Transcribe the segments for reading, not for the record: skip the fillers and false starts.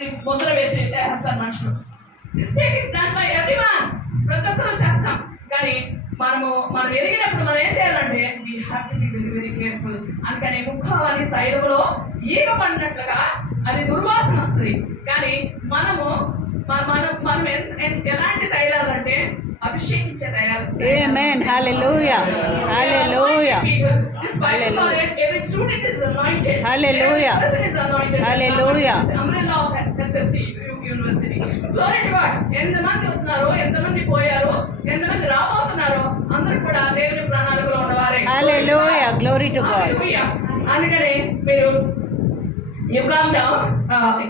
ముద్ర వేసేస్తారు మనుషులు. Mistake is done by everyone, ప్రతి ఒక్కరూ చేస్తాం. కానీ మనం ఎరిగినప్పుడు మనం ఏం చేయాలంటే we have to be very very careful. అందుకని ముఖావని స్థైర్యంలో ఈగ పడినట్లుగా అది దుర్వాసన వస్తుంది. కానీ మనము మనం ఎలాంటి తైలాలంటే అభిషేకించే తైలాలు. ఆమేన్. హల్లెలూయా, హల్లెలూయా, This Bible college, every student is anointed. Hallelujah. Every person is anointed. Hallelujah. Umbrella of HSC University. Glory to God. ఎంతమంది వస్తున్నారు, ఎంతమంది పోయారు, ఎంతమంది రాబోతున్నారు, అందరూ కూడా దేవుని ప్రణాళికలో ఉన్నవారే. హల్లెలూయా, గ్లోరీ టు గాడ్. Hallelujah. అందుకని మీరు you come down,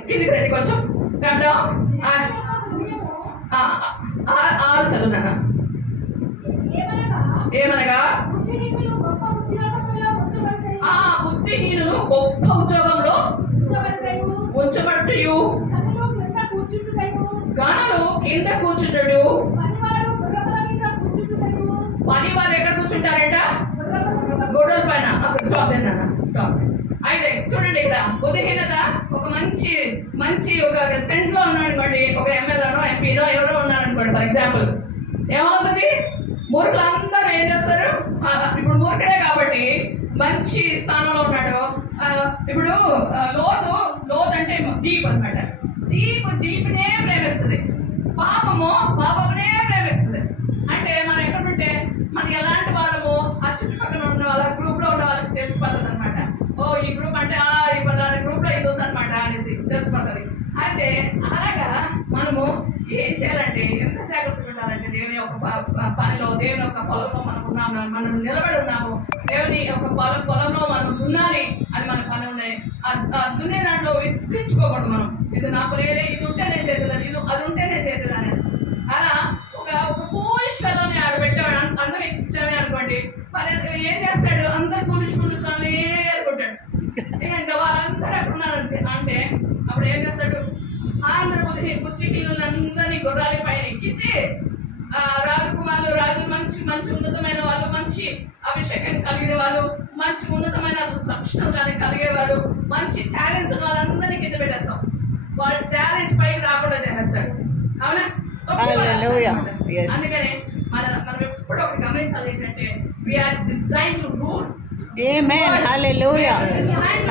కిందికి రండి కొంచెం. Come down. ఆరు చదువునా. ఏమనగా ఆ బుద్ధిహీనులు గొప్ప ఉద్యోగంలో ఉంచబడుటయు, గనులు కింద కూర్చుంటాడు. పనివారు ఎక్కడ కూర్చుంటారంట? గొడవల పైన. Stop stop. అయితే చూడండి, ఇక్కడ బుద్ధిహీనత ఒక మంచి ఒక సెంట్ లో ఉన్నారనుకోండి, ఒక ఎమ్మెల్యేనో ఎంపీనో ఎవరో ఉన్నారనుకోండి, ఫర్ ఎగ్జాంపుల్, ఏమవుతుంది? మూర్ఖులు అందరూ ఏం చేస్తారు? ఇప్పుడు మూర్ఖుడే కాబట్టి మంచి స్థానంలో ఉన్నాడు. ఇప్పుడు లోతు అంటే జీప్ అనమాట. జీప్నే ప్రేమిస్తుంది, పాపమునే ప్రేమిస్తుంది. అంటే మనం ఎక్కడుంటే మనకి ఎలాంటి వాళ్ళము ఆ చుట్టుపక్కల ఉన్న వాళ్ళ గ్రూప్ లో ఉన్న వాళ్ళకి తెలిసిపోతుంది అనమాట. ఓ ఈ గ్రూప్ అంటే ఈ గ్రూప్ లో ఇది ఉందన్నమాట అనేసి తెలిసిపోతుంది. అయితే అలాగా మనము ఏం చేయాలంటే ఎంత జాగ్రత్తగా ఉండాలంటే దేవుని యొక్క పనిలో, దేవుని యొక్క పొలంలో మనం ఉన్నాము, మనం నిలబడి ఉన్నాము, దేవుని యొక్క పొలంలో మనం దున్నాలి అని మన పని ఉన్నాయి. దున్నే దాంట్లో విసిగించుకోకూడదు. మనం ఇది నాకు లేదే, ఇది ఉంటే నేను చేసేదాన్ని, అది ఉంటే నేను చేసేదాన్ని. అలా ఒక ఫూలిష్ ఫెలోని ఆడ పెట్టాడు, అందరూ ఇచ్చామే అనుకోండి, మరి ఏం చేస్తాడు? అందరు ఫూలిష్ వాళ్ళని ఏరుకుంటాడు. ఇంకా వాళ్ళందరూ ఎక్కడున్నారంటే అంటే అప్పుడు ఏం చేస్తాడు? అందరు బుద్ధిహీనులందరినీ గుర్రాల పైన ఎక్కించి రాజకుమారులు, రాజులు, మంచి ఉన్నతమైన వాళ్ళు, మంచి అభిషేకం కలిగిన వాళ్ళు, మంచి ఉన్నతమైన లక్షణం కానీ కలిగేవారు, మంచి టాలెంట్స్ ఉన్న వాళ్ళందరినీ కింద పెట్టేస్తాం. వాళ్ళ టాలెంట్స్ పైకి రాకుండా చేస్తాడు. అవునా? అందుకని మనం ఎప్పుడు ఒకటి గమనించాలి ఏంటంటే we are design to rule. Amen. Hallelujah.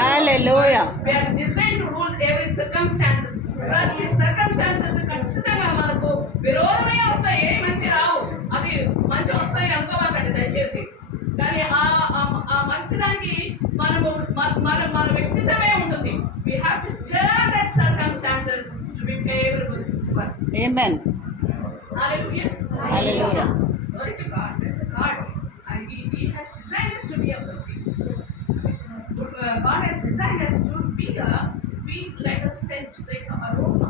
Hallelujah. We are designed to rule every circumstances. ప్రతి సర్కమ్స్టాన్సెస్ ఖచ్చితంగా మనకు విరోధమే వస్తాయి, ఏ మంచి రావు. అది మంచి వస్తాయి అనుకోవాలండి దయచేసి. కానీ ఆ మంచిదానికి మన వ్యక్తిత్వమే ఉంటుంది. We have to turn that circumstances to be favorable to us. Amen. Hallelujah. Hallelujah. Glory to God. Bless God. And He has designed us to be a blessing. God has designed us to be like a scent, like an aroma.